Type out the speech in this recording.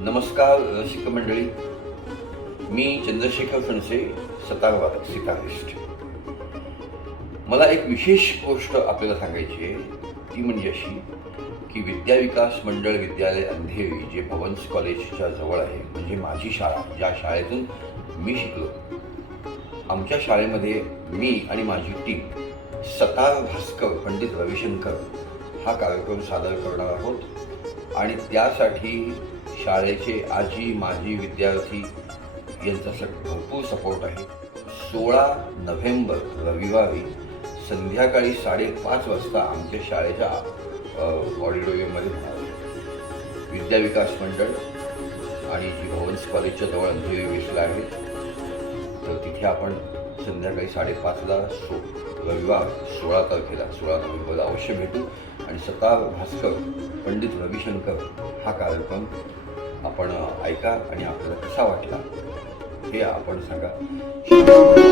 नमस्कार रसिक मंडळी. मी चंद्रशेखर फणसे सतारवादक सितारिस्ट. मला एक विशेष गोष्ट आपल्याला सांगायची आहे. ती म्हणजे अशी की विद्याविकास मंडळ विद्यालय अंधेरी जे भवन्स कॉलेजच्या जवळ आहे म्हणजे माझी शाळा ज्या शाळेतून मी शिकलो. आमच्या शाळेमध्ये मी आणि माझी टीम सतार भास्कर पंडित रविशंकर हा कार्यक्रम सादर करणार आहोत. आणि त्यासाठी शाळेचे आजी माजी विद्यार्थी यांचा स भरपूर सपोर्ट आहे. सोळा नोव्हेंबर रविवारी संध्याकाळी साडेपाच वाजता आमच्या शाळेच्या ऑडिटोरियममध्ये होणार विद्याविकास मंडळ आणि जी भवन्स कॉलेजच्या जवळ अंधेरी वेसला आहे. तर तिथे आपण संध्याकाळी साडेपाचला सो रविवार सोळा तारखेला सोळा नोव्हेंबरला अवश्य भेटू. आणि सतार भास्कर पंडित रविशंकर हा कार्यक्रम आपण ऐका आणि आपल्याला कसा वाटला हे आपण सांगा.